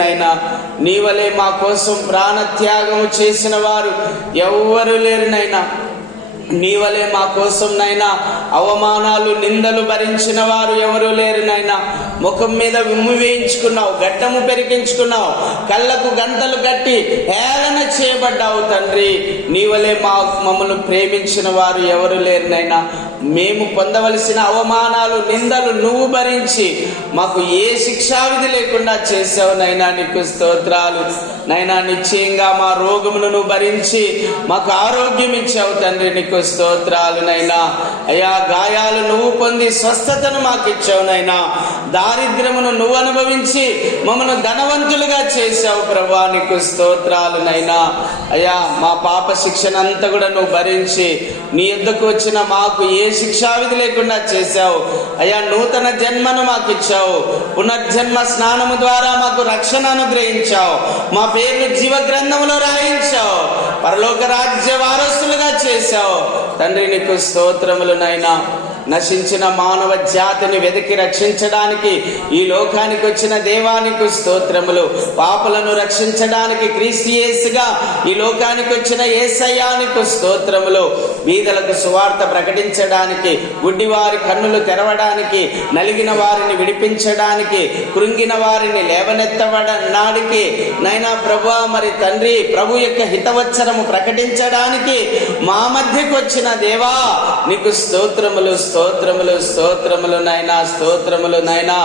నైనా. నీ వలె మా కోసం ప్రాణత్యాగం చేసిన వారు ఎవ్వరు లేరు నైనా. నీ వలె మా కోసం నైనా అవమానాలు నిందలు భరించిన వారు ఎవరు లేరు నైనా. ముఖం మీద విమ్ము వేయించుకున్నావు, గడ్డము పెరిగించుకున్నావు, కళ్ళకు గంటలు కట్టి హేళన చేయబడ్డావు తండ్రి. నీ వలె మమ్మల్ని ప్రేమించిన వారు ఎవరు లేరు నైనా. మేము పొందవలసిన అవమానాలు నిందలు నువ్వు భరించి మాకు ఏ శిక్షావిధి లేకుండా చేసావు నైనా. నీకు స్తోత్రాలు నైనా. నిశ్చయంగా మా రోగమును నువ్వు భరించి మాకు ఆరోగ్యం ఇచ్చావు తండ్రి. నీకు స్తోత్రాలు నైనా. అయ్యా, గాయాలు నువ్వు పొంది స్వస్థతను మాకు ఇచ్చావు నైనా. దారిద్ర్యమును నువ్వు అనుభవించి మమ్మల్ని ధనవంతులుగా చేశావు ప్రభువా. నీకు స్తోత్రాలు నైనా. అయ్యా, మా పాప శిక్షణ అంతా కూడా నువ్వు భరించి నీ యొద్దకు వచ్చిన మాకు ఏ శిక్షావిధి లేకుండా చేశావు. అయ్యా, నూతన జన్మను మాకు ఇచ్చావు. పునర్జన్మ స్నానము ద్వారా మాకు రక్షణ అనుగ్రహించావు. మా పేర్లు జీవ గ్రంథంలో రాయించావు. పరలోక రాజ్య వారసులుగా చేశావు తండ్రి. నీకు స్తోత్రములు నైనా. నశించిన మానవ జాతిని వెతికి రక్షించడానికి ఈ లోకానికి వచ్చిన దేవానికి స్తోత్రములు. పాపులను రక్షించడానికి క్రీస్తు యేసుగా ఈ లోకానికి వచ్చిన యేసయ్యానికి స్తోత్రములు. బీదలకు సువార్త ప్రకటించడానికి, గుడ్డివారి కన్నులు తెరవడానికి, నలిగిన వారిని విడిపించడానికి, కృంగిన వారిని లేవనెత్తడానికి నైనా ప్రభువా, మరి తండ్రి ప్రభు యొక్క హితవచ్చరము ప్రకటించడానికి మా మధ్యకు వచ్చిన దేవా నీకు స్తోత్రములు, స్తోత్రములు, స్తోత్రములు నైనా, స్తోత్రములు నైనా.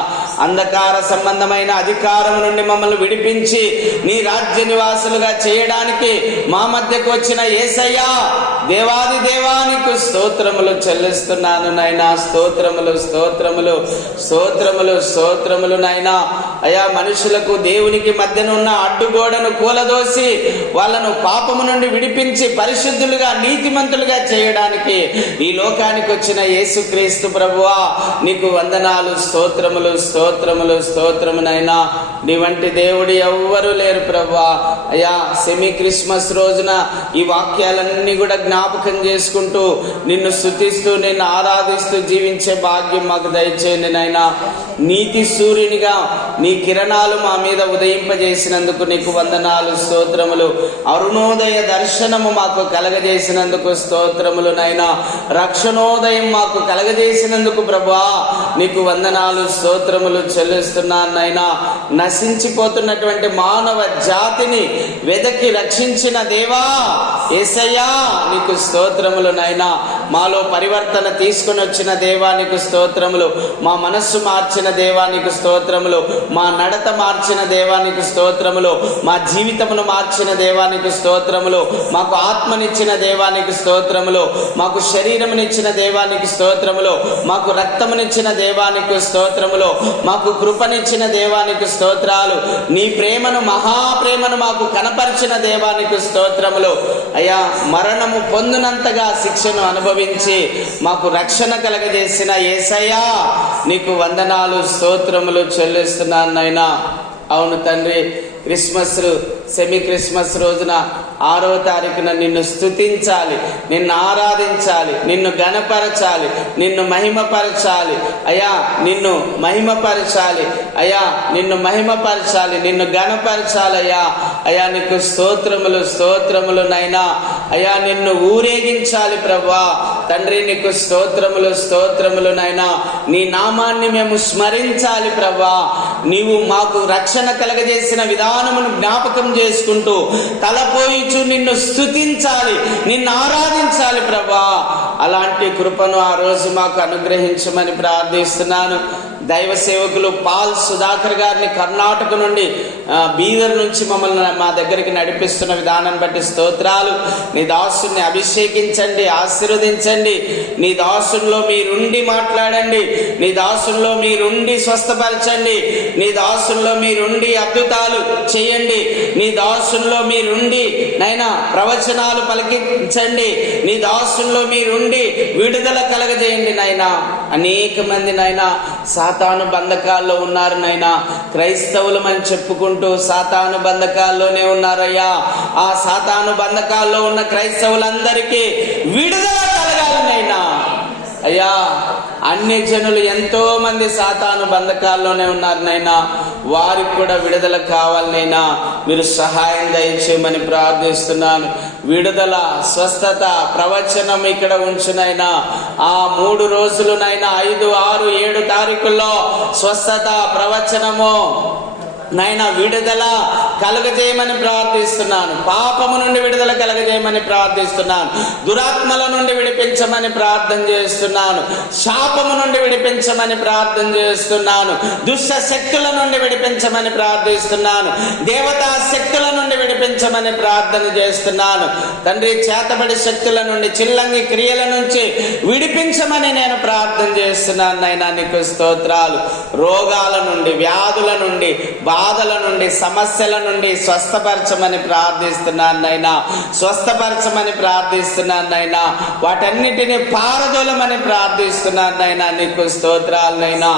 అంధకార సంబంధమైన అధికారం నుండి మమ్మల్ని విడిపించి నీ రాజ్య నివాసులుగా చేయడానికి మా మధ్యకు వచ్చిన యేసయ్యా దేవాది దేవానికి స్తోత్రములు చెల్లిస్తున్నాను నైనా. స్తోత్రములు, స్తోత్రములు, స్తోత్రములు, స్తోత్రములు నైనా. అయా, మనుషులకు దేవునికి మధ్యన ఉన్న అడ్డుగోడను కూలదోసి వాళ్ళను పాపము నుండి విడిపించి పరిశుద్ధులుగా నీతిమంతులుగా చేయడానికి ఈ లోకానికి వచ్చిన యేసుక్రీస్తు ప్రభువా నీకు వందనాలు. స్తోత్రములు, స్తోత్రములు, స్తోత్రమునైనా. నీ వంటి దేవుడు ఎవ్వరూ లేరు ప్రభువా. అయ్యా, సెమీ క్రిస్మస్ రోజున ఈ వాక్యాలన్నీ కూడా జ్ఞాపకం చేసుకుంటూ నిన్ను స్తుతిస్తూ నిన్ను ఆరాధిస్తూ జీవించే భాగ్యం మాకు దయచేయండి నైనా. నీతి సూర్యునిగా నీ కిరణాలు మా మీద ఉదయింపజేసినందుకు నీకు వందనాలు, స్తోత్రములు. అరుణోదయ దర్శనము మాకు కలగజేసినందుకు స్తోత్రములు నైనా. రక్షణోదయం మాకు కలగజేసినందుకు ప్రభువా నీకు వందనాలు, స్తోత్రములు చెల్లిస్తున్నాను నైనా. నశించిపోతున్నటువంటి మానవ జాతిని వెదకి రక్షించిన దేవా యేసయ్యా నీకు స్తోత్రములు నైనా. మాలో పరివర్తన తీసుకుని వచ్చిన దేవా నీకు స్తోత్రములు. మా మనస్సు మార్చిన దేవా నీకు స్తోత్రములు. మా నడత మార్చిన దేవా నీకు స్తోత్రములు. మా జీవితమును మార్చిన దేవా నీకు స్తోత్రములు. మాకు ఆత్మనిచ్చిన దేవా నీకు స్తోత్రములు. మాకు శరీరమునిచ్చిన దేవా నీకు స్తోత్రములు. మాకు రక్తమునిచ్చిన దేవానికి స్తోత్రములు. మాకు కృపనిచ్చిన దేవానికి స్తోత్రాలు. నీ ప్రేమను, మహాప్రేమను మాకు కనపరిచిన దేవానికి స్తోత్రములు. అయ్యా, మరణము పొందినంతగా శిక్షను అనుభవించి మాకు రక్షణ కలగజేసిన యేసయ్యా నీకు వందనాలు, స్తోత్రములు చెల్లిస్తున్నాను నైనా. అవును తండ్రి, క్రిస్మస్ సెమీ క్రిస్మస్ రోజున 6వ తారీఖున నిన్ను స్తుతించాలి, నిన్ను ఆరాధించాలి, నిన్ను గణపరచాలి, నిన్ను మహిమపరచాలి. అయ్యా, నిన్ను మహిమపరచాలి. అయ్యా, నిన్ను మహిమపరచాలి, నిన్ను గణపరచాలి. అయ్యా, అయ్యా నీకు స్తోత్రములు, స్తోత్రములు నైనా. అయ్యా, నిన్ను ఊరేగించాలి ప్రభువా. తండ్రి నీకు స్తోత్రములు, స్తోత్రములు నైనా. నీ నామాన్ని మేము స్మరించాలి ప్రభువా. నీవు మాకు రక్షణ కలగజేసిన విధానమును జ్ఞాపకం చేసుకుంటూ తలపోయిచు నిన్ను స్తుతించాలి, నిన్ను ఆరాధించాలి ప్రభా. అలాంటి కృపను ఆ రోజు మాకు అనుగ్రహించమని ప్రార్థిస్తున్నాను. దైవ సేవకులు పాల్ సుధాకర్ గారిని కర్ణాటక నుండి బీదర్ నుంచి మమ్మల్ని మా దగ్గరికి నడిపిస్తున్న విధానాన్ని బట్టి స్తోత్రాలు. నీ దాసుని అభిషేకించండి, ఆశీర్వదించండి. నీ దాసుల్లో మీరుండి మాట్లాడండి, నీ దాసుల్లో మీరుండి స్వస్థపరచండి, నీ దాసుల్లో మీరుండి అద్భుతాలు చేయండి, నీ దాసుల్లో మీరుండి నైనా ప్రవచనాలు పలికించండి, నీ దాసుల్లో మీరుండి విడుదల కలగజేయండి నైనా. అనేక మంది నైనా సాతాను బంధకాల్లో ఉన్నారు నైనా. క్రైస్తవులమని చెప్పుకుంటూ సాతాను బంధకాల్లోనే ఉన్నారయ్యా. ఆ సాతాను బంధకాల్లో ఉన్న క్రైస్తవులందరికీ విడుదల కలగాలి నైనా. అయ్యా, అన్యజనులు ఎంతో మంది సాతాను బంధకాల్లోనే ఉన్నారు నైనా, వారికి కూడా విడుదల కావాలనైనా మీరు సహాయం దయచేయమని ప్రార్థిస్తున్నాను. విడుదల, స్వస్థత, ప్రవచనం ఇక్కడ ఉంచునైనా ఆ 3 రోజులునైనా 5, 6, 7 తారీఖుల్లో స్వస్థత, ప్రవచనము నైనా విడుదల కలగజేయమని ప్రార్థిస్తున్నాను. పాపము నుండి విడుదల కలగజేయమని ప్రార్థిస్తున్నాను. దురాత్మల నుండి విడిపించమని ప్రార్థన చేస్తున్నాను. శాపము నుండి విడిపించమని ప్రార్థన చేస్తున్నాను. దుష్ట శక్తుల నుండి విడిపించమని ప్రార్థిస్తున్నాను. దేవతా శక్తుల నుండి విడిపించమని ప్రార్థన చేస్తున్నాను. తండ్రి, చేతబడి శక్తుల నుండి, చిల్లంగి క్రియల నుంచి విడిపించమని నేను ప్రార్థన చేస్తున్నాను. నైనా నీకు స్తోత్రాలు. రోగాల నుండి, వ్యాధుల నుండి, బాధల నుండి, సమస్యల నుండి స్వస్థపరచమని ప్రార్థిస్తున్నాను నైనా. స్వస్థపరచమని ప్రార్థిస్తున్నాను నైనా. వాటన్నిటిని పారదోలమని ప్రార్థిస్తున్నాను నైనా. నీకు స్తోత్రాలు నైనా.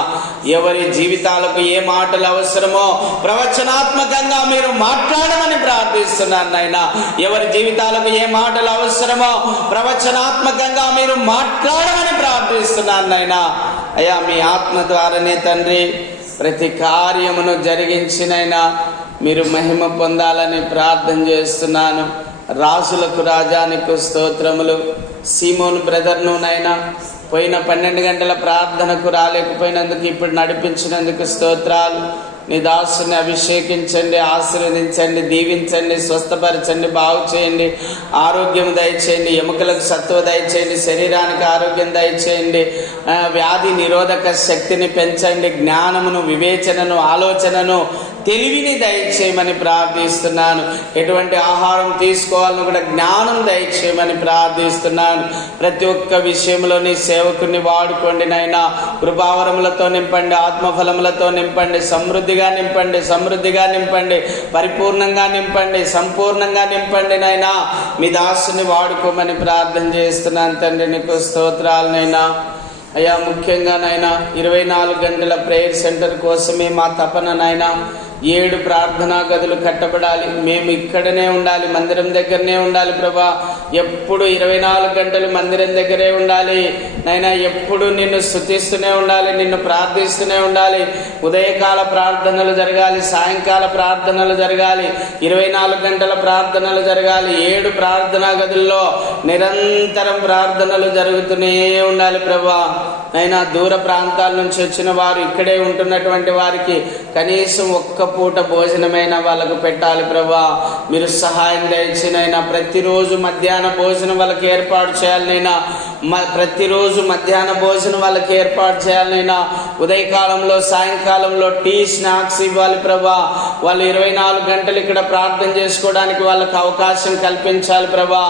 ఎవరి జీవితాలకు ఏ మాటలు అవసరమో ప్రవచనాత్మకంగా మీరు మాట్లాడమని ప్రార్థిస్తున్నాను నైనా. ఎవరి జీవితాలకు ఏ మాటలు అవసరమో ప్రవచనాత్మకంగా మీరు మాట్లాడమని ప్రార్థిస్తున్నాను నైనా. అయ్యా, మీ ఆత్మ ద్వారానే తండ్రి ప్రతి కార్యమును జరిగించినైనా మీరు మహిమ పొందాలని ప్రార్థన చేస్తున్నాను. రాజులకు రాజానికి స్తోత్రములు. సీమోను బ్రదర్ను నైనా పోయిన 12 గంటల ప్రార్థనకు రాలేకపోయినందుకు ఇప్పుడు నడిపించినందుకు స్తోత్రాలు. నీ దాసుని అభిషేకించండి, ఆశీర్వదించండి, దీవించండి, స్వస్థపరచండి, బాగు చేయండి, ఆరోగ్యం దయచేయండి, ఎముకలకు సత్వ దయచేయండి, శరీరానికి ఆరోగ్యం దయచేయండి, వ్యాధి నిరోధక శక్తిని పెంచండి, జ్ఞానమును, వివేచనను, ఆలోచనను, తెలివిని దయచేయమని ప్రార్థిస్తున్నాను. ఎటువంటి ఆహారం తీసుకోవాలని కూడా జ్ఞానం దయచేయమని ప్రార్థిస్తున్నాను. ప్రతి ఒక్క విషయంలో నీ సేవకుని వాడుకోండి నైనా. కృపావరములతో నింపండి, ఆత్మఫలములతో నింపండి, సమృద్ధిగా నింపండి, సమృద్ధిగా నింపండి, పరిపూర్ణంగా నింపండి, సంపూర్ణంగా నింపండి నైనా. మీ దాసుని వాడుకోమని ప్రార్థన చేస్తున్నాను తండ్రి. నీకు స్తోత్రాలనైనా. అయ్యా, ముఖ్యంగా నైనా 24 గంటల ప్రేయర్ సెంటర్ కోసమే మా తపన నైనా. 7 ప్రార్థనా గదులు కట్టబడాలి. మేము ఇక్కడనే ఉండాలి, మందిరం దగ్గరనే ఉండాలి ప్రభా. ఎప్పుడు 24 గంటలు మందిరం దగ్గరే ఉండాలి నైనా. ఎప్పుడు నిన్ను స్తుతిస్తూనే ఉండాలి, నిన్ను ప్రార్థిస్తూనే ఉండాలి. ఉదయకాల ప్రార్థనలు జరగాలి, సాయంకాల ప్రార్థనలు జరగాలి, 24 గంటల ప్రార్థనలు జరగాలి. 7 ప్రార్థనా గదుల్లో నిరంతరం ప్రార్థనలు జరుగుతూనే ఉండాలి ప్రభా. నైనా, దూర ప్రాంతాల నుంచి వచ్చిన వారు, ఇక్కడే ఉంటున్నటువంటి వారికి కనీసం ఒక్క పూట భోజనమైనా వాళ్ళకు పెట్టాలి ప్రభా. మీరు సహాయం దయచేనైనా. ప్రతిరోజు మధ్యాహ్న భోజనం వాళ్ళకి ఏర్పాటు చేయాలనైనా. ప్రతిరోజు మధ్యాహ్న భోజనం వాళ్ళకి ఏర్పాటు చేయాలనైనా. ఉదయకాలంలో, సాయంకాలంలో టీ, స్నాక్స్ ఇవ్వాలి ప్రభా. వాళ్ళు 24 గంటలు ఇక్కడ ప్రార్థన చేసుకోవడానికి వాళ్ళకి అవకాశం కల్పించాలి ప్రభా.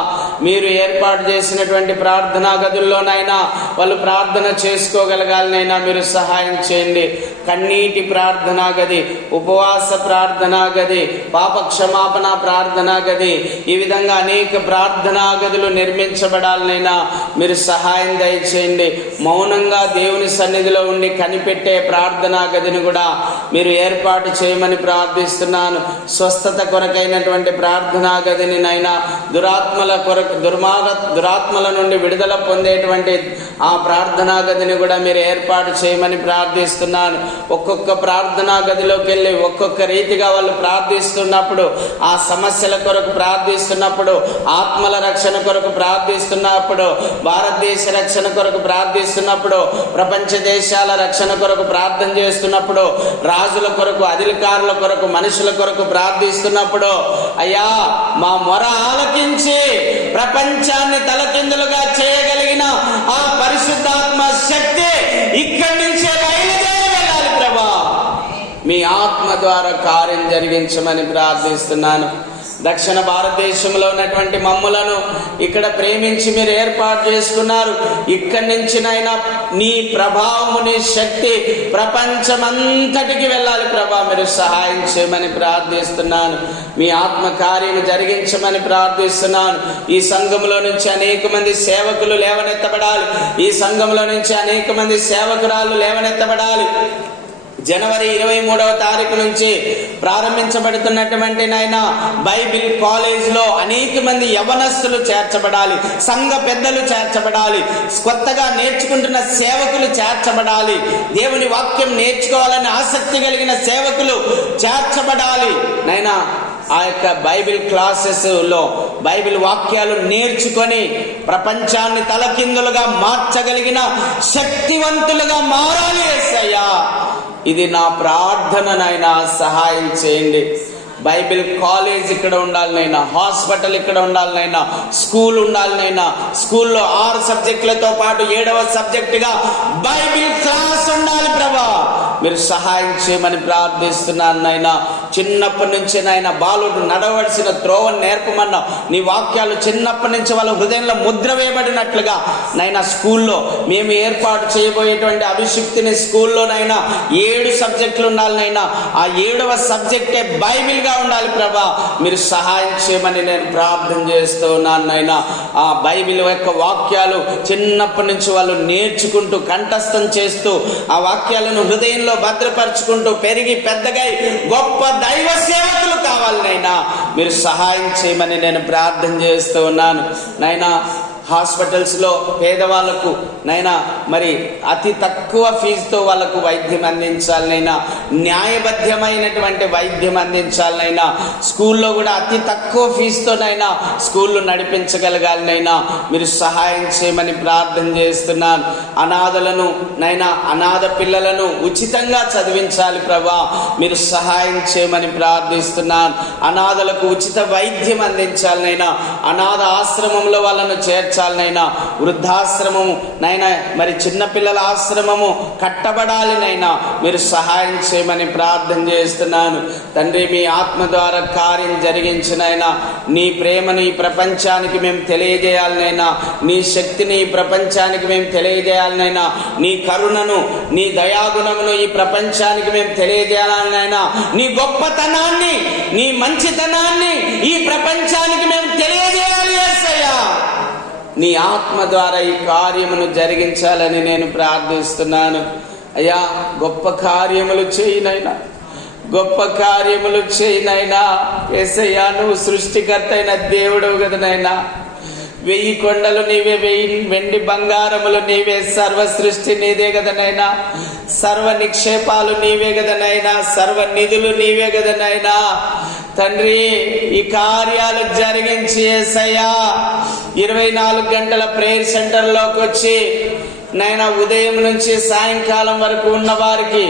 మీరు ఏర్పాటు చేసినటువంటి ప్రార్థనా గదుల్లోనైనా వాళ్ళు ప్రార్థన చేసుకోగలగాలనైనా మీరు సహాయం చేయండి. కన్నీటి ప్రార్థనా గది, ఉపవాస ప్రార్థనా గది, పాప క్షమాపణ ప్రార్థనా గది, ఈ విధంగా అనేక ప్రార్థనా గదులు నిర్మించబడాలనైనా మీరు సహాయం దయచేయండి. మౌనంగా దేవుని సన్నిధిలో ఉండి కనిపెట్టే ప్రార్థనా గదిని కూడా మీరు ఏర్పాటు చేయమని ప్రార్థిస్తున్నాను. స్వస్థత కొరకైనటువంటి ప్రార్థనా గదిని నైనా, దురాత్మల నుండి విడుదల పొందేటువంటి ఆ ప్రార్థనా గదిని కూడా మీరు ఏర్పాటు చేయమని ప్రార్థిస్తున్నాను. ఒక్కొక్క ప్రార్థనా గదిలోకి వెళ్ళి ఒక్కొక్క రీతిగా వాళ్ళు ప్రార్థిస్తున్నప్పుడు, ఆ సమస్యల కొరకు ప్రార్థిస్తున్నప్పుడు, ఆత్మల రక్షణ కొరకు ప్రార్థిస్తున్నప్పుడు, భారతదేశ రక్షణ కొరకు ప్రార్థిస్తున్నప్పుడు, ప్రపంచ దేశాల రక్షణ కొరకు ప్రార్థన చేస్తున్నప్పుడు, రాజుల కొరకు, అధికారుల కొరకు, మనుషుల కొరకు ప్రార్థిస్తున్నప్పుడు, అయ్యా మా మొర ఆలకించి ప్రపంచాన్ని తలకిందులుగా చేయగలిగిన ఆ పరిశుద్ధాత్మ శక్తి ఇక్కడి నుంచే బయలుదేరి వెళ్ళాలి ప్రభా. మీ ఆత్మ ద్వారా కార్యం జరిగించమని ప్రార్థిస్తున్నాను. దక్షిణ భారతదేశంలో ఉన్నటువంటి మమ్ములను ఇక్కడ ప్రేమించి మీరు ఏర్పాటు చేసుకున్నారు. ఇక్కడి నుంచినైనా నీ ప్రభావము, నీ శక్తి ప్రపంచమంతటికి వెళ్ళాలి ప్రభా. మీరు సహాయం చేయమని ప్రార్థిస్తున్నాను. మీ ఆత్మ కార్యం జరిగించమని ప్రార్థిస్తున్నాను. ఈ సంఘంలో నుంచి అనేక మంది సేవకులు లేవనెత్తబడాలి. ఈ సంఘంలో నుంచి అనేక మంది సేవకురాలు లేవనెత్తబడాలి. జనవరి 23వ తారీఖు నుంచి ప్రారంభించబడుతున్నటువంటి నాయన బైబిల్ కాలేజ్లో అనేక మంది యవనస్తులు చేర్చబడాలి, సంఘ పెద్దలు చేర్చబడాలి, కొత్తగా నేర్చుకుంటున్న సేవకులు చేర్చబడాలి, దేవుని వాక్యం నేర్చుకోవాలని ఆసక్తి కలిగిన సేవకులు చేర్చబడాలి. నైనా ఆ యొక్క బైబిల్ క్లాసెస్లో బైబిల్ వాక్యాలు నేర్చుకొని ప్రపంచాన్ని తలకిందులుగా మార్చగలిగిన శక్తివంతులుగా మారాలి యేసయ్యా. ఇది నా ప్రార్థన నాయనా, సహాయం చేయండి. బైబిల్ కాలేజ్ ఇక్కడ ఉండాలి నైనా, హాస్పిటల్ ఇక్కడ ఉండాలి నైనా, స్కూల్ ఉండాలి నైనా, స్కూల్లో 6 సబ్జెక్టులతో పాటు 7వ సబ్జెక్టుగా బైబిల్ క్లాస్ ఉండాలి ప్రభా. మీరు సహాయం చేయమని ప్రార్థిస్తున్నాను నైనా. చిన్నప్పటి నుంచి నాయన బాలుడు నడవలసిన త్రోవను నేర్పమన్నావు. నీ వాక్యాలు చిన్నప్పటి నుంచి వాళ్ళ హృదయంలో ముద్ర వేయబడినట్లుగా నైనా స్కూల్లో మేము ఏర్పాటు చేయబోయేటువంటి అభిషిక్తిని స్కూల్లో నైనా 7 సబ్జెక్టులు ఉండాలి నైనా. ఆ 7వ సబ్జెక్టే బైబిల్గా ఉండాలి ప్రభా. మీరు సహాయం చేయమని నేను ప్రార్థన చేస్తూ ఉన్నాను నైనా. ఆ బైబిల్ యొక్క వాక్యాలు చిన్నప్పటి నుంచి వాళ్ళు నేర్చుకుంటూ కంఠస్థం చేస్తూ ఆ వాక్యాలను హృదయంలో భద్రపరుచుకుంటూ పెరిగి పెద్దగా గొప్ప దైవ సేవకులు కావాలి నైనా. మీరు సహాయం చేయమని నేను ప్రార్థన చేస్తూ ఉన్నాను నైనా. హాస్పిటల్స్లో పేదవాళ్లకు నైనా మరి అతి తక్కువ ఫీజుతో వాళ్ళకు వైద్యం అందించాలనైనా, న్యాయబద్ధమైనటువంటి వైద్యం అందించాలనైనా, స్కూల్లో కూడా అతి తక్కువ ఫీజుతోనైనా స్కూళ్ళు నడిపించగలగాలనైనా మీరు సహాయం చేయమని ప్రార్థన చేస్తున్నాను. అనాథలను నైనా, అనాథ పిల్లలను ఉచితంగా చదివించాలి ప్రభా. మీరు సహాయం చేయమని ప్రార్థిస్తున్నాను. అనాథలకు ఉచిత వైద్యం అందించాలనైనా, అనాథ ఆశ్రమంలో వాళ్ళను చేర్చాలనైనా, వృద్ధాశ్రమము నైనా మరి చిన్నపిల్లల ఆశ్రమము కట్టబడాలి నైనా. మీరు సహాయం చేయమని ప్రార్థన చేస్తున్నాను తండ్రి. మీ ఆత్మ ద్వారా కార్యం జరిగించినైనా, నీ ప్రేమను ఈ ప్రపంచానికి మేము తెలియజేయాలనైనా, నీ శక్తిని ఈ ప్రపంచానికి మేము తెలియజేయాలనైనా, నీ కరుణను నీ దయాగుణమును ఈ ప్రపంచానికి మేము తెలియజేయాలనైనా, నీ గొప్పతనాన్ని నీ మంచితనాన్ని ఈ ప్రపంచానికి మేము తెలియజేయాలి యేసయ్యా. నీ ఆత్మ ద్వారా ఈ కార్యమును జరిగించాలని నేను ప్రార్థిస్తున్నాను అయ్యా. గొప్ప కార్యములు చేయనైనా, గొప్ప కార్యములు చేయనైనా యేసయ్యా. నువ్వు సృష్టికర్త అయిన దేవుడు కదనైనా. 1000 కొండలు నీవే, 1000 వెండి బంగారములు నీవే, సర్వ సృష్టి నీదే కదనైనా, సర్వ నిక్షేపాలు నీవే కదనైనా, సర్వ నిధులు నీవే కదనైనా. తండ్రి, ఈ కార్యాలు జరిగించి యేసయ్యా 24 గంటల ప్రేయర్ సెంటర్లోకి వచ్చి నైనా ఉదయం నుంచి సాయంకాలం వరకు ఉన్న వారికి,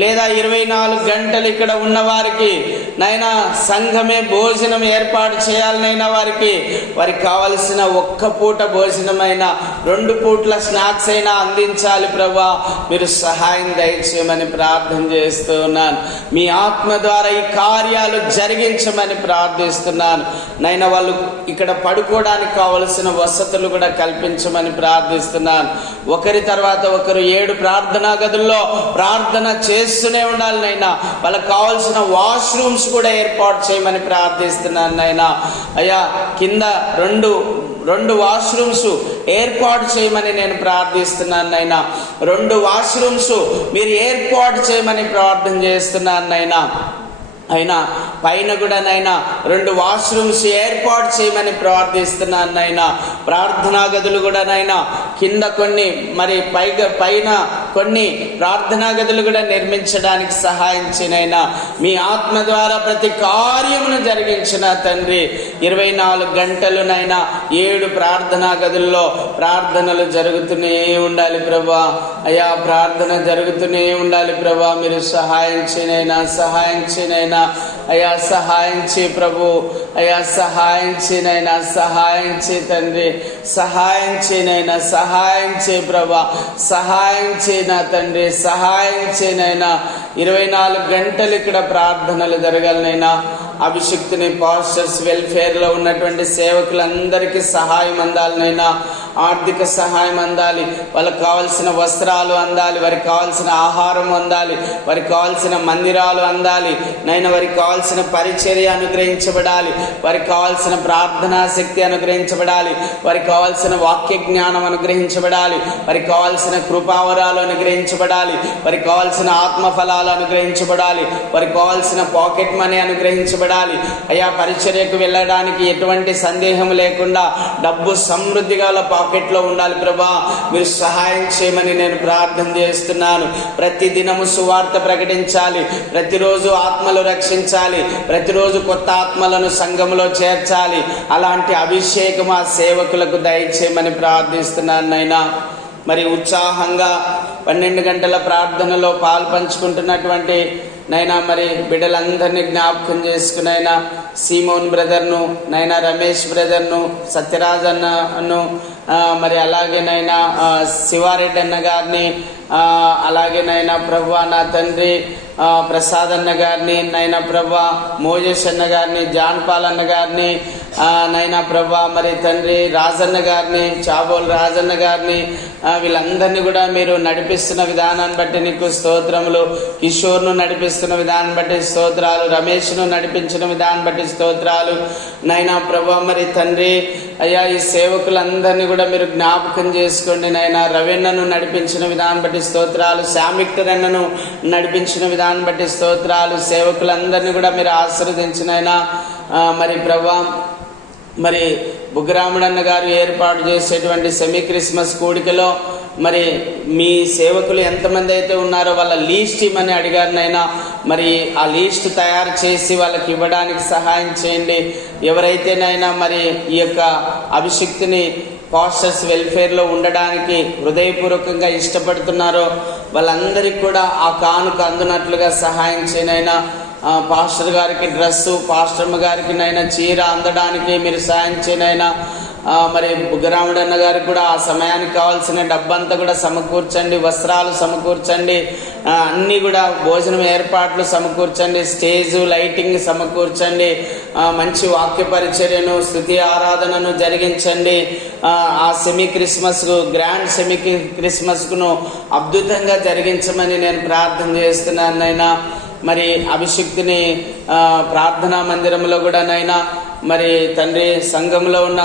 లేదా 24 గంటలు ఇక్కడ ఉన్న వారికి నైనా సంఘమే భోజనం ఏర్పాటు చేయాలనైనా వారికి కావలసిన ఒక్క పూట భోజనమైనా 2 పూట్ల స్నాక్స్ అయినా అందించాలి ప్రభా. మీరు సహాయం దయచేయమని ప్రార్థన చేస్తూ ఉన్నాను. మీ ఆత్మ ద్వారా ఈ కార్యాలు జరిగించమని ప్రార్థిస్తున్నాను నైనా. వాళ్ళు ఇక్కడ పడుకోవడానికి కావలసిన వసతులు కూడా కల్పించమని ప్రార్థిస్తున్నాను. ఒకరి తర్వాత ఒకరు 7 ప్రార్థనా గదుల్లో ప్రార్థన చేస్తూనే ఉండాలి నైనా. వాళ్ళకి కావాల్సిన వాష్రూమ్స్ కూడా ఏర్పాటు చేయమని ప్రార్థిస్తున్నాను నైనా. అయ్యా, కింద రెండు వాష్రూమ్స్ ఏర్పాటు చేయమని నేను ప్రార్థిస్తున్నాను నైనా. 2 వాష్రూమ్స్ మీరు ఏర్పాటు చేయమని ప్రార్థన చేస్తున్నాను నైనా. అయినా పైన కూడా నైనా 2 వాష్రూమ్స్ ఏర్పాటు చేయమని ప్రార్థిస్తున్నాను నైనా. ప్రార్థనా గదులు కూడా నైనా కింద కొన్ని మరి పైన కొన్ని ప్రార్థనా గదులు కూడా నిర్మించడానికి సహాయం చేయనైనా. మీ ఆత్మ ద్వారా ప్రతి కార్యమును జరిగించిన తండ్రి 24 గంటలునైనా 7 ప్రార్థనా గదుల్లో ప్రార్థనలు జరుగుతూనే ఉండాలి ప్రభా. అయ్యా, ప్రార్థన జరుగుతూనే ఉండాలి ప్రభా. మీరు సహాయం చేయనైనా, సహాయం చేయనైనా అయ్యా, సహాయం చేయి ప్రభు. అయ్యా, సహాయం చేయనైనా, సహాయం చేయి తండ్రి. సహాయం చేయనైనా, సహాయం చేయి ప్రభా. సహాయం చేయనా తండ్రి, సహాయం చేయనైనా. 24 గంటలు ఇక్కడ ప్రార్థనలు జరగాలనైనా. అభిషిక్తుని పాస్టర్స్ వెల్ఫేర్లో ఉన్నటువంటి సేవకులందరికీ సహాయం అందాలి నైనా, ఆర్థిక సహాయం అందాలి, వాళ్ళకి కావాల్సిన వస్త్రాలు అందాలి, వారికి కావాల్సిన ఆహారం అందాలి, వారికి కావాల్సిన మందిరాలు అందాలి నైనా, వారికి కావాల్సిన పరిచర్య అనుగ్రహించబడాలి, వారికి కావాల్సిన ప్రార్థనా శక్తి అనుగ్రహించబడాలి, వారికి కావాల్సిన వాక్య జ్ఞానం అనుగ్రహించబడాలి, వారికి కావాల్సిన కృపావరాలు అనుగ్రహించబడాలి, వారికి కావాల్సిన ఆత్మఫలాలు అనుగ్రహించబడాలి, వారికి కావాల్సిన పాకెట్ మనీ అనుగ్రహించబడాలి. అయ్యా, పరిచర్యకు వెళ్ళడానికి ఎటువంటి సందేహం లేకుండా డబ్బు సమృద్ధిగా వాళ్ళ పాకెట్లో ఉండాలి ప్రభా. మీరు సహాయం చేయమని నేను ప్రార్థన చేస్తున్నాను. ప్రతి దినము సువార్త ప్రకటించాలి, ప్రతిరోజు ఆత్మలు రక్షించాలి, ప్రతిరోజు కొత్త ఆత్మలను సంఘములో చేర్చాలి. అలాంటి అభిషేకం ఆ సేవకులకు దయచేయమని ప్రార్థిస్తున్నాను నైనా. మరి ఉత్సాహంగా 12 గంటల ప్రార్థనలో పాలు పంచుకుంటున్నటువంటి నైనా మరి బిడ్డలందరినీ జ్ఞాపకం చేసుకునైనా సీమోన్ బ్రదర్ను నైనా, రమేష్ బ్రదర్ను, సత్యరాజ్ అన్నను, మరి అలాగేనైనా శివారెడ్డి అన్న గారిని, అలాగేనైనా ప్రభా నా తండ్రి ప్రసాద్ అన్న గారిని నైనా ప్రభా, మోజేష్ అన్న గారిని, జాన్పాల్ అన్న గారిని నైనా ప్రభా, మరి తండ్రి రాజన్న గారిని, చాబోల్ రాజన్న గారిని, వీళ్ళందరినీ కూడా మీరు నడిపిస్తున్న విధానాన్ని బట్టి నీకు స్తోత్రములు. కిషోర్ను నడిపిస్తున్న విధానం బట్టి స్తోత్రాలు, రమేష్ను నడిపించిన విధానం బట్టి స్తోత్రాలు నైనా ప్రభా. మరి తండ్రి అయ్యా, ఈ సేవకులందరినీ కూడా మీరు జ్ఞాపకం చేసుకోండి నైనా. రవీణను నడిపించిన విధానం బట్టి స్తోత్రాలు, శామిక్టర్ అన్నను నడిపించిన విధానం బట్టి స్తోత్రాలు. సేవకులందరినీ కూడా మీరు ఆశీర్వదించినైనా. మరి ప్రభా, మరి బుగ్గరాముడన్న గారు ఏర్పాటు చేసేటువంటి సెమీ క్రిస్మస్ కూడికలో మరి మీ సేవకులు ఎంతమంది అయితే ఉన్నారో వాళ్ళ లీస్ట్ ఇవ్వమని అడిగారునైనా. మరి ఆ లీస్ట్ తయారు చేసి వాళ్ళకి ఇవ్వడానికి సహాయం చేయండి. ఎవరైతేనైనా మరి ఈ యొక్క అభిషిక్తిని పాస్టర్స్ వెల్ఫేర్లో ఉండడానికి హృదయపూర్వకంగా ఇష్టపడుతున్నారో వాళ్ళందరికీ కూడా ఆ కానుక అందునట్లుగా సహాయం చేయనైనా. పాస్టర్ గారికి డ్రెస్సు, పాస్టర్మ గారికి నైనా చీర అందడానికి మీరు సాయం చేయనైనా. మరి బుగ్గరాముడన్న గారికి కూడా ఆ సమయానికి కావాల్సిన డబ్బంతా కూడా సమకూర్చండి, వస్త్రాలు సమకూర్చండి, అన్నీ కూడా భోజనం ఏర్పాట్లు సమకూర్చండి, స్టేజు లైటింగ్ సమకూర్చండి, మంచి వాక్య పరిచర్యను, స్తుతి ఆరాధనను జరిగించండి. ఆ సెమీ క్రిస్మస్కు, గ్రాండ్ సెమీ క్రిస్మస్కును అద్భుతంగా జరిగించమని నేను ప్రార్థన చేస్తున్నాను నైనా. మరి అభిషిక్తిని ప్రార్థనా మందిరంలో కూడా నైనా మరి తండ్రి సంఘంలో ఉన్న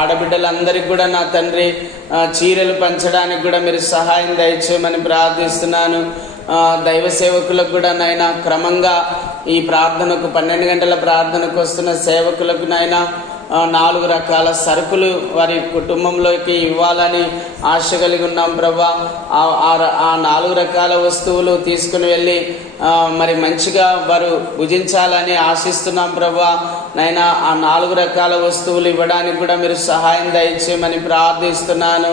ఆడబిడ్డలందరికీ కూడా నా తండ్రి చీరలు పంచడానికి కూడా మీరు సహాయం దయచేయమని ప్రార్థిస్తున్నాను. దైవ సేవకులకు కూడా నైనా క్రమంగా ఈ ప్రార్థనకు 12 గంటల ప్రార్థనకు వస్తున్న సేవకులకు నైనా 4 రకాల సరుకులు వారి కుటుంబంలోకి ఇవ్వాలని ఆశ కలిగి ఉన్నాం ప్రభా. ఆ 4 రకాల వస్తువులు తీసుకుని వెళ్ళి మరి మంచిగా వారు భుజించాలని ఆశిస్తున్నాం ప్రభా. నైనా ఆ 4 రకాల వస్తువులు ఇవ్వడానికి కూడా మీరు సహాయం దయచేయమని ప్రార్థిస్తున్నాను.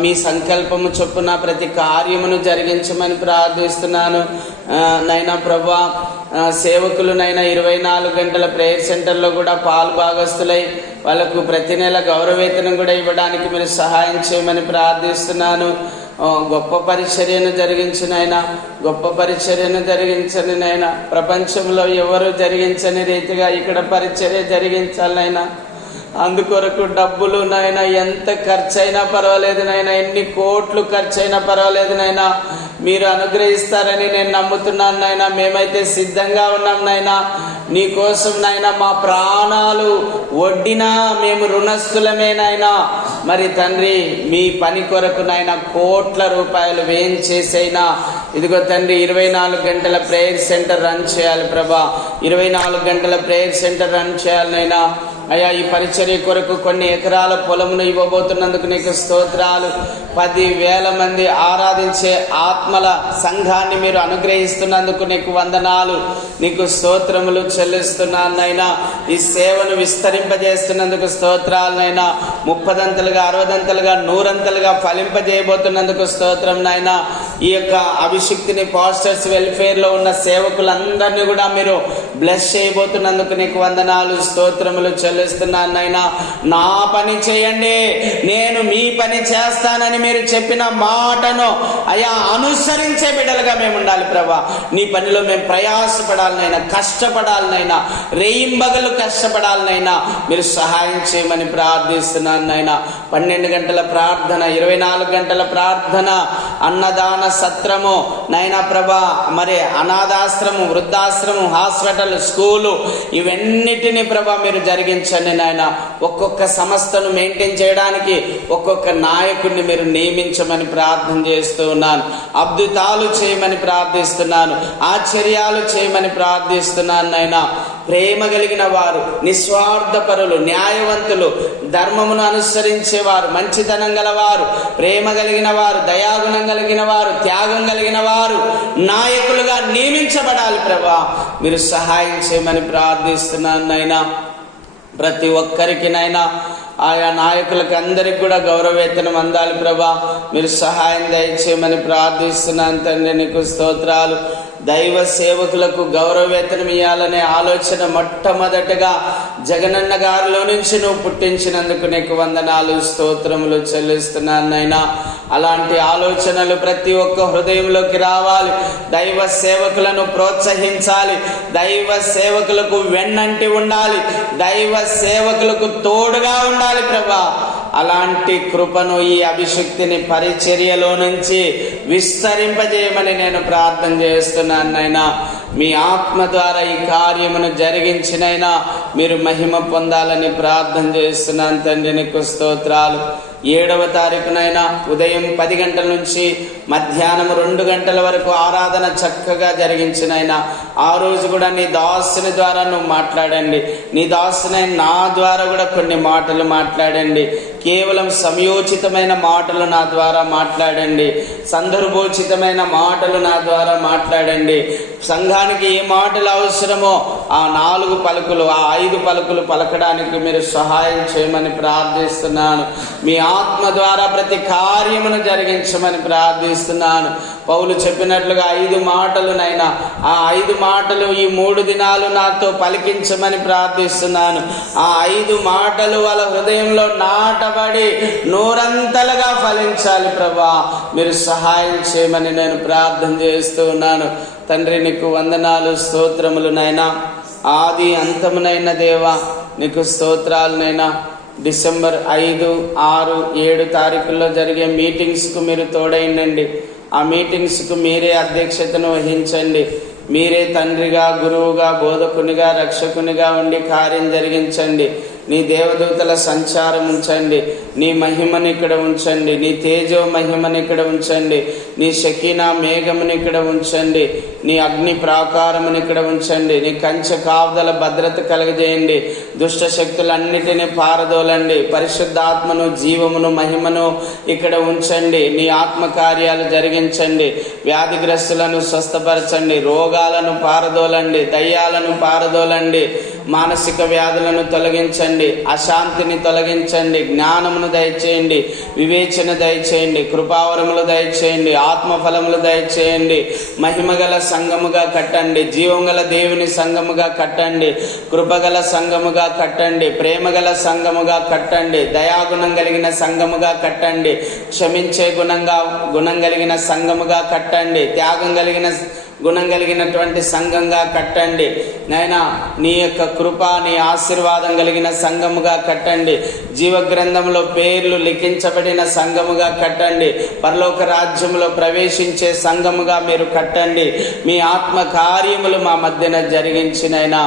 మీ సంకల్పము చొప్పున ప్రతి కార్యమును జరిగించమని ప్రార్థిస్తున్నాను నైనా ప్రభా. సేవకులు నైనా 24 గంటల ప్రేయర్ సెంటర్లో కూడా పాలు భాగస్తులై వాళ్ళకు ప్రతి నెల గౌరవేతనం కూడా ఇవ్వడానికి మీరు సహాయం చేయమని ప్రార్థిస్తున్నాను. గొప్ప పరిచర్యను జరిగించినైనా, గొప్ప పరిచర్యను జరిగించని నైనా. ప్రపంచంలో ఎవరు జరిగించని రీతిగా ఇక్కడ పరిచర్య జరిగించాలైనా. అందుకొరకు డబ్బులు నైనా ఎంత ఖర్చు అయినా పర్వాలేదు నైనా, ఎన్ని కోట్లు ఖర్చు అయినా పర్వాలేదు నైనా, మీరు అనుగ్రహిస్తారని నేను నమ్ముతున్నాను నైనా. మేమైతే సిద్ధంగా ఉన్నాం నైనా. నీకోసం నైనా మా ప్రాణాలు వడ్డినా మేము రుణస్థులమేనైనా. మరి తండ్రి మీ పని కొరకు నైనా కోట్ల రూపాయలు వ్యయం చేసైనా ఇదిగో తండ్రి 24 గంటల ప్రేయర్ సెంటర్ రన్ చేయాలి ప్రభా. 24 గంటల ప్రేయర్ సెంటర్ రన్ చేయాలనైనా. అయ్యా, ఈ పరిచర్య కొరకు కొన్ని ఎకరాల పొలమును ఇవ్వబోతున్నందుకు నీకు స్తోత్రాలు. 10,000 మంది ఆరాధించే ఆత్మల సంఘాన్ని మీరు అనుగ్రహిస్తున్నందుకు నీకు వందనాలు, నీకు స్తోత్రములు చెల్లిస్తున్నానైనా. ఈ సేవను విస్తరింపజేస్తున్నందుకు స్తోత్రాలనైనా. 30 దంతలుగా 60 దంతలుగా 100 దంతలుగా ఫలింపజేయబోతున్నందుకు స్తోత్రం నైనా. ఈ యొక్క అభిషిక్తిని పాస్టర్స్ వెల్ఫేర్లో ఉన్న సేవకులందరినీ కూడా మీరు బ్లెస్ చేయబోతున్నందుకు నీకు వందనాలు, స్తోత్రములు చెల్లిస్తున్నాను నైనా. నా పని చేయండి, నేను మీ పని చేస్తానని మీరు చెప్పిన మాటను అయా అనుసరించే బిడ్డలుగా మేము ఉండాలి ప్రభా. నీ పనిలో మేము ప్రయాసపడాలనైనా, కష్టపడాలనైనా, రేయింబగలు కష్టపడాలనైనా మీరు సహాయం చేయమని ప్రార్థిస్తున్నాను నైనా. 12 గంటల ప్రార్థన, 24 గంటల ప్రార్థన, అన్నదాన సత్రము నైనా ప్రభా, మరి అనాథాశ్రమం, వృద్ధాశ్రమం, హాస్పిటల్, స్కూలు, ఇవన్నిటినీ ప్రభా మీరు జరిగించండి నాయన. ఒక్కొక్క సంస్థను మెయింటైన్ చేయడానికి ఒక్కొక్క నాయకుడిని మీరు నియమించమని ప్రార్థన చేస్తూ ఉన్నాను. అద్భుతాలు చేయమని ప్రార్థిస్తున్నాను, ఆశ్చర్యాలు చేయమని ప్రార్థిస్తున్నాను నాయన. ప్రేమ కలిగిన వారు, నిస్వార్థపరులు, న్యాయవంతులు, ధర్మమును అనుసరించేవారు, మంచితనం గలవారు, ప్రేమ కలిగిన వారు, దయాగుణం కలిగిన వారు, త్యాగం కలిగిన వారు నాయకులుగా నియమించబడాలి ప్రభా. మీరు సహాయం చేయమని ప్రార్థిస్తున్నాను నైనా. ప్రతి ఒక్కరికి నైనా ఆయా నాయకులకు అందరికి కూడా గౌరవవేతనం అందాలి ప్రభా. మీరు సహాయం దయచేయమని ప్రార్థిస్తున్నాను తండ్రి. నీకు స్తోత్రాలు. దైవ సేవకులకు గౌరవవేతనం ఇవ్వాలనే ఆలోచన మొట్టమొదటగా జగనన్న గారిలో నుంచి నువ్వు పుట్టించినందుకు నీకు వందనాలు, స్తోత్రములు చెల్లిస్తున్నాను నైనా. అలాంటి ఆలోచనలు ప్రతి ఒక్క హృదయంలోకి రావాలి. దైవ సేవకులను ప్రోత్సహించాలి, దైవ సేవకులకు వెన్నంటి ఉండాలి, దైవ సేవకులకు తోడుగా ఉండాలి ప్రభా. అలాంటి కృపను ఈ అభిషక్తిని పరిచర్యలో నుంచి విస్తరింపజేయమని నేను ప్రార్థన చేస్తున్నాను నైనా. మీ ఆత్మ ద్వారా ఈ కార్యమును జరిగించినైనా మీరు మహిమ పొందాలని ప్రార్థన చేస్తున్నాను తండ్రి. నీకు స్తోత్రాలు. 7వ తారీఖునైనా ఉదయం 10 గంటల నుంచి మధ్యాహ్నం 2 గంటల వరకు ఆరాధన చక్కగా జరిగించినైనా ఆ రోజు కూడా నీ దాసుని ద్వారా నువ్వు మాట్లాడండి. నీ దాసునైన నా ద్వారా కూడా కొన్ని మాటలు మాట్లాడండి. కేవలం సమయోచితమైన మాటలు నా ద్వారా మాట్లాడండి, సందర్భోచితమైన మాటలు నా ద్వారా మాట్లాడండి. సంఘానికి ఏ మాటలు అవసరమో ఆ 4 పలుకులు, ఆ 5 పలుకులు పలకడానికి మీరు సహాయం చేయమని ప్రార్థిస్తున్నాను. మీ ఆత్మ ద్వారా ప్రతి కార్యమును జరిగించమని ప్రార్థిస్తున్నాను. పౌలు చెప్పినట్లుగా 5 మాటలునైనా ఆ 5 మాటలు ఈ 3 దినాలు నాతో పలికించమని ప్రార్థిస్తున్నాను. ఆ 5 మాటలు వాళ్ళ హృదయంలో నాటబడి నూరంతలుగా ఫలించాలి ప్రభా. మీరు సహాయం చేయమని నేను ప్రార్థన చేస్తూ ఉన్నాను తండ్రి. నీకు వందనాలు, స్తోత్రములు నైనా. ఆది అంతమునైన దేవా నీకు స్తోత్రాలునైనా. డిసెంబర్ 5, 6, 7 తారీఖుల్లో జరిగే మీటింగ్స్కు మీరు తోడైండండి. ఆ మీటింగ్స్కు మీరే అధ్యక్షతను వహించండి. మీరే తండ్రిగా, గురువుగా, బోధకునిగా, రక్షకునిగా ఉండి కార్యం జరిగించండి. నీ దేవదూతల సంచారం ఉంచండి. నీ మహిమని ఇక్కడ ఉంచండి. నీ తేజో మహిమని ఇక్కడ ఉంచండి. నీ షకీనా మేఘముని ఇక్కడ ఉంచండి. నీ అగ్ని ప్రాకారముని ఇక్కడ ఉంచండి. నీ కంచె కాపుదల భద్రత కలగజేయండి. దుష్ట శక్తులన్నిటినీ పారదోలండి. పరిశుద్ధాత్మను, జీవమును, మహిమను ఇక్కడ ఉంచండి. నీ ఆత్మ కార్యాలు జరిగించండి. వ్యాధిగ్రస్తులను స్వస్థపరచండి. రోగాలను పారదోలండి. దయ్యాలను పారదోలండి. మానసిక వ్యాధులను తొలగించండి. అశాంతిని తొలగించండి. జ్ఞానమును దయచేయండి. వివేచన దయచేయండి. కృపావరములు దయచేయండి. ఆత్మఫలములు దయచేయండి. మహిమగల సంఘముగా కట్టండి. జీవంగల దేవుని సంఘముగా కట్టండి. కృపగల సంఘముగా కట్టండి. ప్రేమగల సంఘముగా కట్టండి. దయాగుణం కలిగిన సంఘముగా కట్టండి. క్షమించే గుణం కలిగిన సంఘముగా కట్టండి. త్యాగం కలిగిన గుణం కలిగినటువంటి సంఘంగా కట్టండి నాయనా. నీ యొక్క కృప, నీ ఆశీర్వాదం కలిగిన సంఘముగా కట్టండి. జీవగ్రంథంలో పేర్లు లిఖించబడిన సంఘముగా కట్టండి. పరలోక రాజ్యములో ప్రవేశించే సంఘముగా మీరు కట్టండి. మీ ఆత్మ కార్యములు మా మధ్యన జరిగించినైనా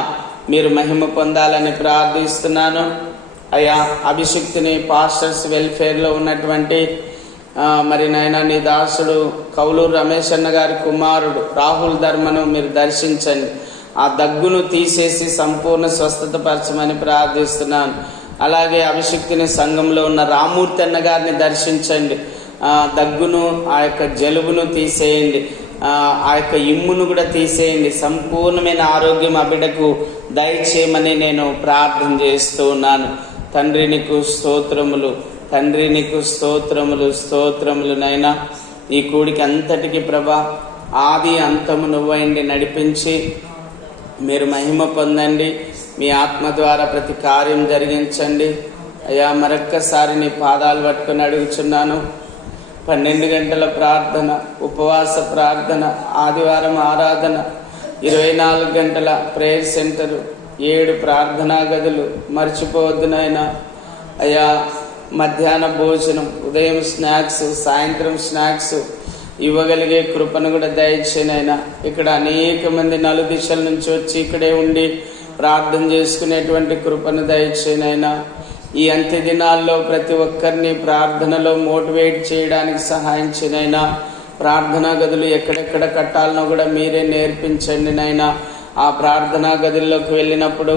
మీరు మహిమ పొందాలని ప్రార్థిస్తున్నాను అయ్యా. అభిషక్తిని పాస్టర్స్ వెల్ఫేర్లో ఉన్నటువంటి మరి నాయన నీ దాసుడు కౌలూరు రమేష్ అన్న గారి కుమారుడు రాహుల్ ధర్మను మీరు దర్శించండి. ఆ దగ్గును తీసేసి సంపూర్ణ స్వస్థత పరచమని ప్రార్థిస్తున్నాను. అలాగే అభిషక్తిని సంఘంలో ఉన్న రామూర్తి అన్న గారిని దర్శించండి. దగ్గును, ఆ యొక్క జలుబును తీసేయండి. ఆ యొక్క ఇమ్మును కూడా తీసేయండి. సంపూర్ణమైన ఆరోగ్యం ఆ బిడ్డకు దయచేయమని నేను ప్రార్థన చేస్తూ ఉన్నాను. తండ్రి నీకు స్తోత్రములు, తండ్రి నీకు స్తోత్రములు, స్తోత్రములు నైనా. ఈ కూడికి అంతటికి ప్రభా ఆది అంతము నువ్వైండి నడిపించి మీరు మహిమ పొందండి. మీ ఆత్మ ద్వారా ప్రతి కార్యం జరిగించండి అయ్యా. మరొక్కసారి నీ పాదాలు పట్టుకొని అడుగుచున్నాను. 12 గంటల ప్రార్థన, ఉపవాస ప్రార్థన, ఆదివారం ఆరాధన, 24 గంటల ప్రేయర్ సెంటరు, 7 ప్రార్థనా గదులు మర్చిపోవద్దు నాయనా. అయ్యా మధ్యాహ్న భోజనం, ఉదయం స్నాక్స్, సాయంత్రం స్నాక్స్ ఇవ్వగలిగే కృపను కూడా దయచేనైనా. ఇక్కడ అనేక మంది నలుదిశల నుంచి వచ్చి ఇక్కడే ఉండి ప్రార్థన చేసుకునేటువంటి కృపను దయచేనైనా. ఈ అంత్య దినాల్లో ప్రతి ఒక్కరిని ప్రార్థనలో మోటివేట్ చేయడానికి సహాయం చేయనైనా. ప్రార్థనా గదులు ఎక్కడెక్కడ కట్టాలనో కూడా మీరే నేర్పించండి నైనా. ఆ ప్రార్థనా గదుల్లోకి వెళ్ళినప్పుడు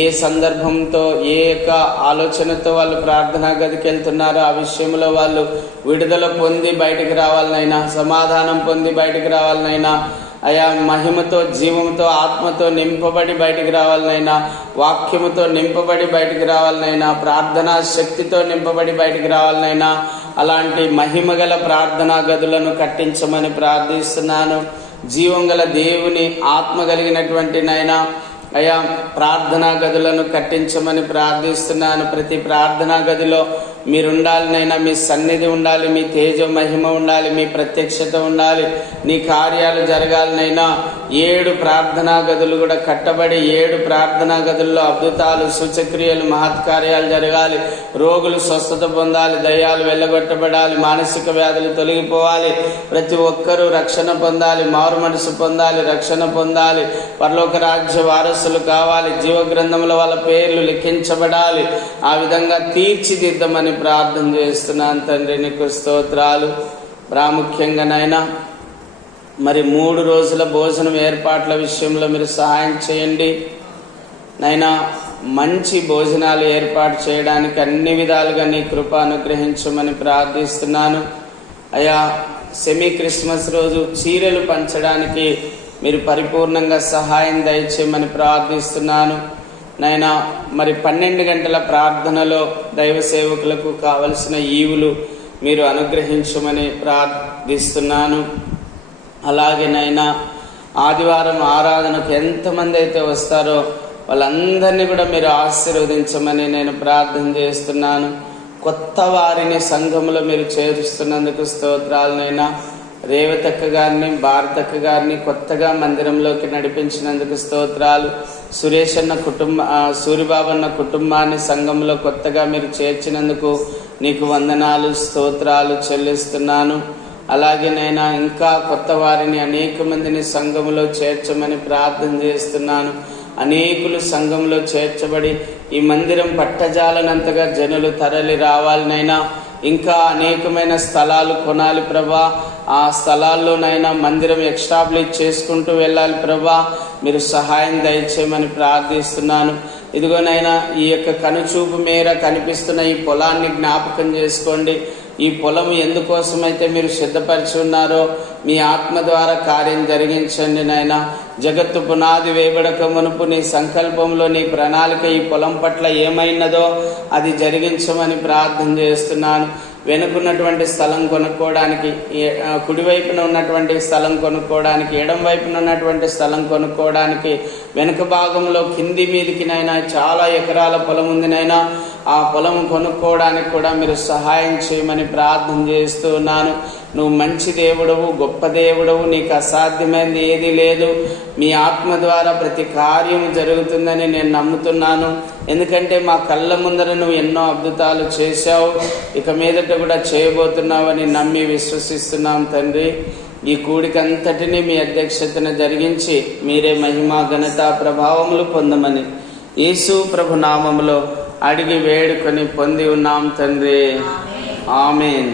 ఏ సందర్భంతో, ఏ యొక్క ఆలోచనతో వాళ్ళు ప్రార్థనా గదికి వెళ్తున్నారో ఆ విషయంలో వాళ్ళు విడుదల పొంది బయటికి రావాలనైనా, సమాధానం పొంది బయటికి రావాలనైనా. అయా మహిమతో, జీవంతో, ఆత్మతో నింపబడి బయటికి రావాలనైనా, వాక్యముతో నింపబడి బయటికి రావాలనైనా, ప్రార్థనా శక్తితో నింపబడి బయటికి రావాలనైనా. అలాంటి మహిమ గల ప్రార్థనా గదులను కట్టించమని ప్రార్థిస్తున్నాను. జీవం గల దేవుని ఆత్మ కలిగినటువంటి నైనా అయా ప్రార్థనా గదులను కట్టించమని ప్రార్థిస్తున్నాను. ప్రతి ప్రార్థనా గదిలో మీరుండాలినైనా, మీ సన్నిధి ఉండాలి, మీ తేజ మహిమ ఉండాలి, మీ ప్రత్యక్షత ఉండాలి, నీ కార్యాలు జరగాలనైనా. 7 ప్రార్థనా గదులు కూడా కట్టబడి 7 ప్రార్థనా గదుల్లో అద్భుతాలు, సూచక్రియలు, మహత్కార్యాలు జరగాలి. రోగులు స్వస్థత పొందాలి, దయ్యాలు వెళ్ళగొట్టబడాలి, మానసిక వ్యాధులు తొలగిపోవాలి. ప్రతి ఒక్కరూ రక్షణ పొందాలి, మారు మనసు పొందాలి, రక్షణ పొందాలి, పరలోక రాజ్య వారసులు కావాలి, జీవ గ్రంథంలో వాళ్ళ పేర్లు లిఖించబడాలి. ఆ విధంగా తీర్చిదిద్దమని ప్రార్థన చేస్తున్నాను తండ్రి. నీకు స్తోత్రాలు. ప్రాముఖ్యంగా నైనా మరి 3 రోజుల భోజనం ఏర్పాట్ల విషయంలో మీరు సహాయం చేయండి నైనా. మంచి భోజనాలు ఏర్పాటు చేయడానికి అన్ని విధాలుగా నీ కృప అనుగ్రహించమని ప్రార్థిస్తున్నాను అయ్యా. సెమీ క్రిస్మస్ రోజు చీరలు పంచడానికి మీరు పరిపూర్ణంగా సహాయం దయచేయమని ప్రార్థిస్తున్నాను నైనా. మరి 12 గంటల ప్రార్థనలో దైవ సేవకులకు కావలసిన ఈవులు మీరు అనుగ్రహించమని ప్రార్థిస్తున్నాను. అలాగే నైనా ఆదివారం ఆరాధనకు ఎంతమంది అయితే వస్తారో వాళ్ళందరినీ కూడా మీరు ఆశీర్వదించమని నేను ప్రార్థన చేస్తున్నాను. కొత్త వారిని సంఘంలో మీరు చేరుస్తున్నందుకు స్తోత్రాలనైనా. రేవతక్క గారిని, భారతక్క గారిని కొత్తగా మందిరంలోకి నడిపించినందుకు స్తోత్రాలు. సురేష్ అన్న సూరిబాబు అన్న కుటుంబాన్ని సంఘంలో కొత్తగా మీరు చేర్చినందుకు నీకు వందనాలు, స్తోత్రాలు చెల్లిస్తున్నాను. అలాగే నైనా ఇంకా కొత్త వారిని అనేక మందిని సంఘంలో చేర్చమని ప్రార్థన చేస్తున్నాను. అనేకులు సంఘంలో చేర్చబడి ఈ మందిరం పట్టజాలనంతగా జనులు తరలి రావాలనైనా. ఇంకా అనేకమైన స్థలాలు కొనాలి ప్రభా. ఆ స్థలాల్లోనైనా మందిరం ఎస్టాబ్లిష్ చేసుకుంటూ వెళ్ళాలి ప్రభా. మీరు సహాయం దయచేయమని ప్రార్థిస్తున్నాను. ఇదిగోనైనా ఈ యొక్క కనుచూపు మేర కనిపిస్తున్న ఈ పొలాన్ని జ్ఞాపకం చేసుకోండి. ఈ పొలం ఎందుకోసమైతే మీరు సిద్ధపరిచి ఉన్నారో మీ ఆత్మ ద్వారా కార్యం జరిగించండి నాయన. జగత్తు పునాది వేయబడక మునుపు నీ సంకల్పంలో, నీ ప్రణాళిక ఈ పొలం పట్ల ఏమైనదో అది జరిగించమని ప్రార్థన చేస్తున్నాను. వెనుకున్నటువంటి స్థలం కొనుక్కోవడానికి, కుడివైపున ఉన్నటువంటి స్థలం కొనుక్కోవడానికి, ఎడం వైపున ఉన్నటువంటి స్థలం కొనుక్కోవడానికి, వెనుక భాగంలో కింది మీదికి నైనా చాలా ఎకరాల పొలం ఉంది నైనా. ఆ పొలం కొనుక్కోవడానికి కూడా మీరు సహాయం చేయమని ప్రార్థన చేస్తూ ఉన్నాను. నువ్వు మంచి దేవుడవు, గొప్ప దేవుడవు, నీకు అసాధ్యమైనది ఏది లేదు. మీ ఆత్మ ద్వారా ప్రతి కార్యం జరుగుతుందని నేను నమ్ముతున్నాను. ఎందుకంటే మా కళ్ళ ముందర నువ్వు ఎన్నో అద్భుతాలు చేశావు, ఇక మీదట కూడా చేయబోతున్నావని నమ్మి విశ్వసిస్తున్నాం తండ్రి. ఈ కూడికంతటిని మీ అధ్యక్షతన జరిగించి మీరే మహిమ, ఘనత, ప్రభావములు పొందమని యేసు ప్రభు నామములో అడిగి వేడుకొని పొంది ఉన్నాం తండ్రి. ఆమేన్.